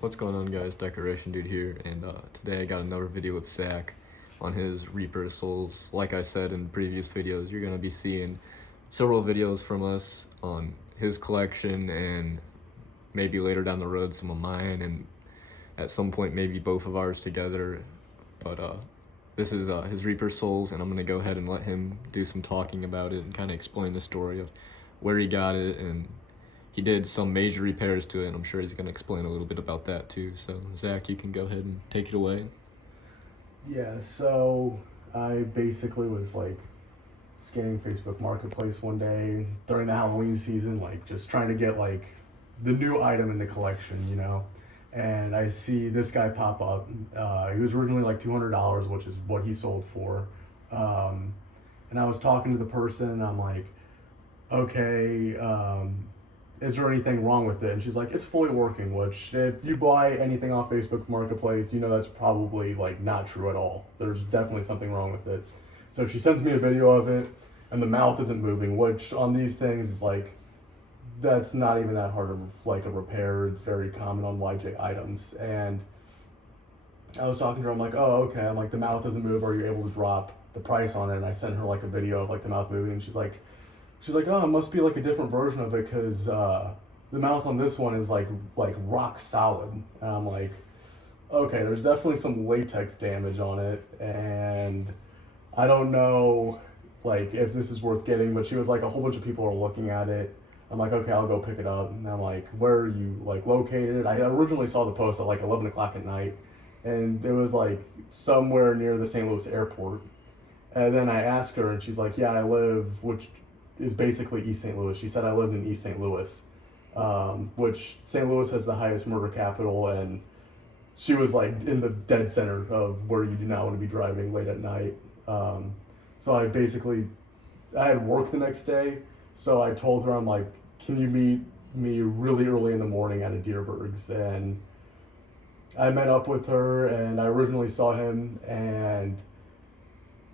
What's going on, guys? Decoration Dude here, and today I got another video with Zach on his Reaper Souls. Like I said in previous videos, you're gonna be seeing several videos from us on his collection, and maybe later down the road some of mine, and at some point maybe both of ours together. But this is his Reaper Souls, and I'm gonna go ahead and let him do some talking about it and kind of explain the story of where he got it, and he did some major repairs to it, and I'm sure he's going to explain a little bit about that too. So, Zach, you can go ahead and take it away. Yeah, so I basically was like scanning Facebook Marketplace one day during the Halloween season, like just trying to get like the new item in the collection, And I see this guy pop up. He was originally like $200, which is what he sold for. And I was talking to the person, and I'm like, okay, is there anything wrong with it? And she's like, it's fully working, which if you buy anything off Facebook Marketplace, that's probably like not true at all. There's definitely something wrong with it. So she sends me a video of it, and the mouth isn't moving, which on these things is like, that's not even that hard of like a repair. It's very common on YJ items. And I was talking to her, I'm like, oh, okay. I'm like, the mouth doesn't move. Are you able to drop the price on it? And I sent her like a video of like the mouth moving, and she's like, oh, it must be like a different version of it because the mouth on this one is like rock solid. And I'm like, okay, there's definitely some latex damage on it, and I don't know like if this is worth getting. But she was like, a whole bunch of people are looking at it. I'm like, okay, I'll go pick it up. And I'm like, where are you like located? I originally saw the post at like 11 o'clock at night, and it was like somewhere near the St. Louis airport. And then I asked her, and she's like, yeah, I live, which is basically East St. Louis. She said I lived in East St. Louis, which St. Louis has the highest murder capital, and she was like in the dead center of where you do not want to be driving late at night. So I had work the next day, so I told her, I'm like, can you meet me really early in the morning at a Deerberg's? And I met up with her, and I originally saw him, and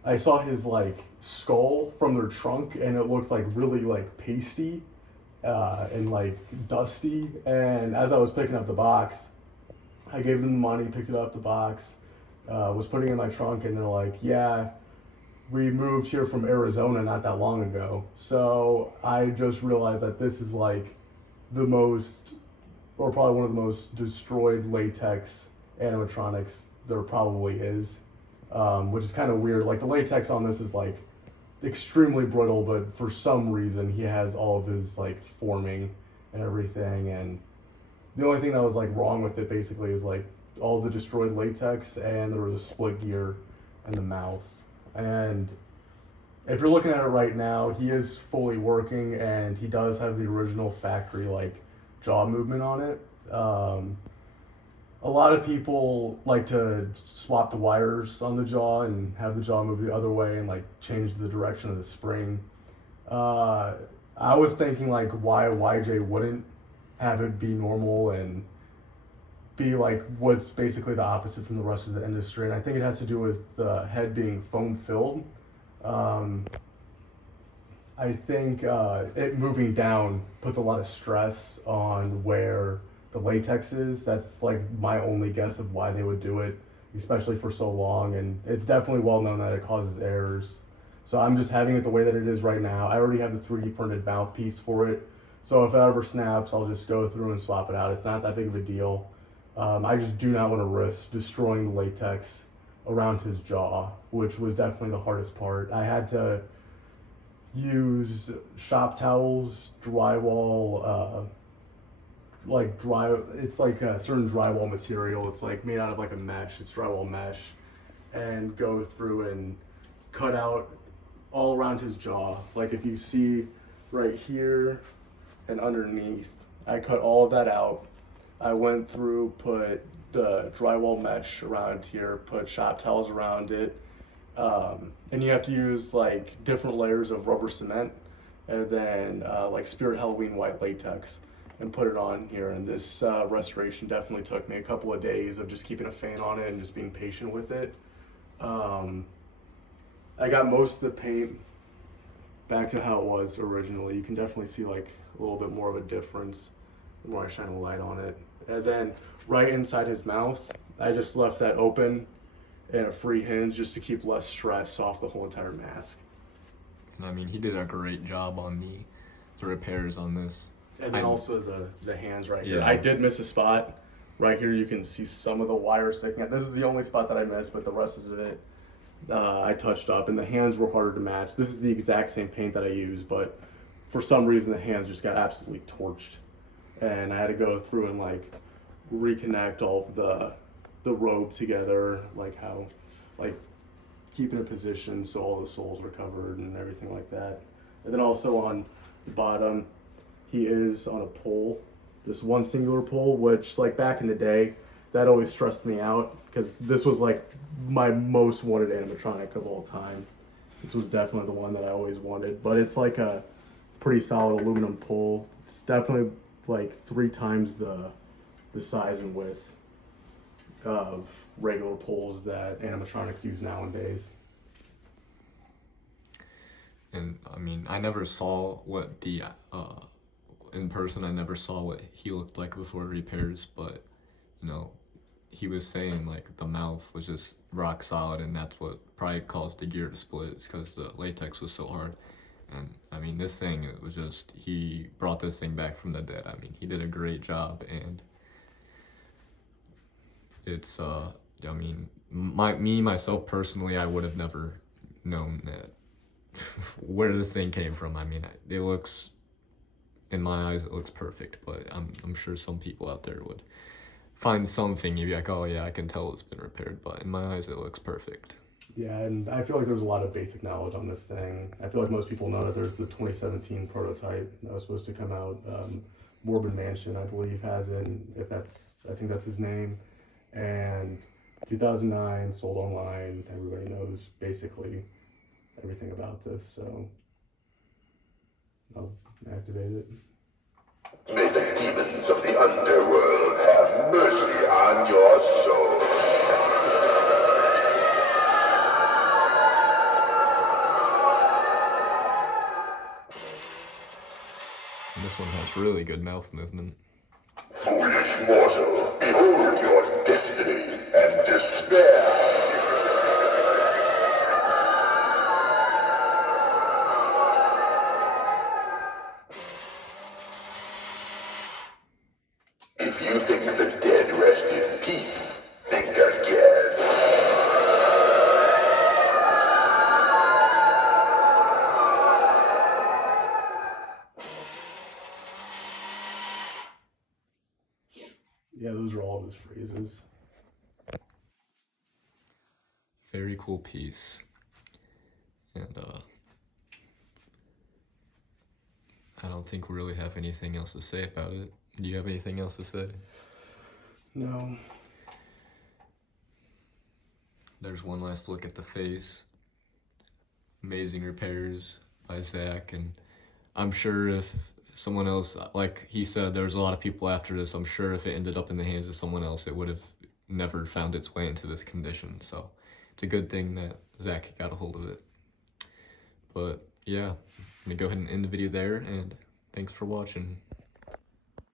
I saw his like skull from their trunk, and it looked like really like pasty and like dusty. And as I was picking up the box, I gave them the money, picked it up the box, was putting it in my trunk, and they're like, "Yeah, we moved here from Arizona not that long ago." So I just realized that this is like the most, or probably one of the most destroyed latex animatronics there probably is, which is kind of weird. Like the latex on this is like extremely brittle, but for some reason he has all of his like forming and everything. And the only thing that was like wrong with it basically is like all the destroyed latex, and there was a split gear in the mouth. And if you're looking at it right now, he is fully working, and he does have the original factory like jaw movement on it. A lot of people like to swap the wires on the jaw and have the jaw move the other way and like change the direction of the spring. Uh, I was thinking like why YJ wouldn't have it be normal and be like what's basically the opposite from the rest of the industry. And I think it has to do with the head being foam filled. Um, I think it moving down puts a lot of stress on where the latex is. That's like my only guess of why they would do it, especially for so long. And it's definitely well known that it causes errors. So I'm just having it the way that it is right now. I already have the 3D printed mouthpiece for it. So if it ever snaps, I'll just go through and swap it out. It's not that big of a deal. I just do not want to risk destroying the latex around his jaw, which was definitely the hardest part. I had to use shop towels, drywall, it's like a certain drywall material. It's like made out of like a mesh. It's drywall mesh, and go through and cut out all around his jaw. Like if you see right here and underneath, I cut all of that out. I went through, put the drywall mesh around here, put shop towels around it, and you have to use like different layers of rubber cement, and then like Spirit Halloween white latex, and put it on here. And this restoration definitely took me a couple of days of just keeping a fan on it and just being patient with it. I got most of the paint back to how it was originally. You can definitely see like a little bit more of a difference the more I shine a light on it. And then right inside his mouth, I just left that open and a free hinge just to keep less stress off the whole entire mask. And I mean, he did a great job on the repairs on this. And then I- also the hands right here. Yeah. I did miss a spot. Right here you can see some of the wire sticking out. This is the only spot that I missed, but the rest of it I touched up, and the hands were harder to match. This is the exact same paint that I use, but for some reason the hands just got absolutely torched. And I had to go through and like reconnect all of the rope together, like how, like keep in a position so all the soles were covered and everything like that. And then also on the bottom, he is on a pole, this one singular pole, which like back in the day, that always stressed me out because this was like my most wanted animatronic of all time. This was definitely the one that I always wanted, but it's like a pretty solid aluminum pole. It's definitely like 3 times the size and width of regular poles that animatronics use nowadays. And I mean, I never saw what the in person. I never saw what he looked like before repairs, but you know, he was saying like the mouth was just rock solid, and that's what probably caused the gear to split, is because the latex was so hard. And I mean, this thing, it was just, he brought this thing back from the dead. I mean, he did a great job, and it's I mean, myself personally, I would have never known that where this thing came from. I mean, it looks, in my eyes, it looks perfect, but I'm sure some people out there would find something, you'd be like, oh yeah, I can tell it's been repaired, but in my eyes, it looks perfect. Yeah, and I feel like there's a lot of basic knowledge on this thing. I feel like most people know that there's the 2017 prototype that was supposed to come out. Morbid Mansion, I believe, has it. And I think that's his name. And 2009, sold online. Everybody knows basically everything about this. So I'll activate it. May the demons of the underworld have mercy on your soul. And this one has really good mouth movement. Foolish mortal, behold your destiny and despair. If you think the dead rest in peace, think again. Yeah, those are all of his phrases. Very cool piece. And I don't think we really have anything else to say about it. Do you have anything else to say? No. There's one last look at the face. Amazing repairs by Zach, and I'm sure if someone else, like he said, there was a lot of people after this, I'm sure if it ended up in the hands of someone else, it would have never found its way into this condition. So it's a good thing that Zach got a hold of it. But yeah, I'm gonna go ahead and end the video there, and thanks for watching.